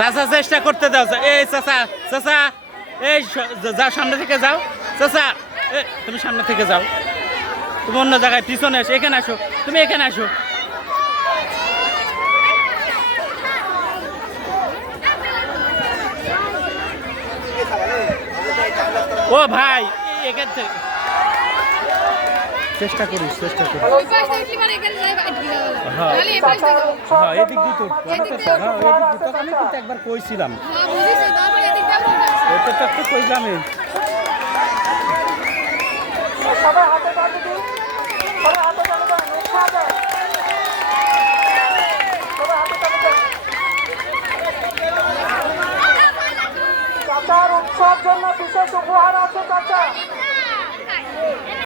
চাচা চেষ্টা করতে দাও। এই চাচা চাচা এই যাও, সামনে থেকে যাও চাচা। তুমি সামনে থেকে যাও, তুমি অন্য জায়গায় পিছনে আসো, এখানে আসো, তুমি এখানে আসো। ও ভাই এখান থেকে চেষ্টা করিস, চেষ্টা করিস। হ্যাঁ এদিক দিয়ে তো আমি কিন্তু একবার কইছিলাম, এটা তো একটু কইলামই। চাচার উৎসব জন্য বিশেষ উপহার আছে চাচা।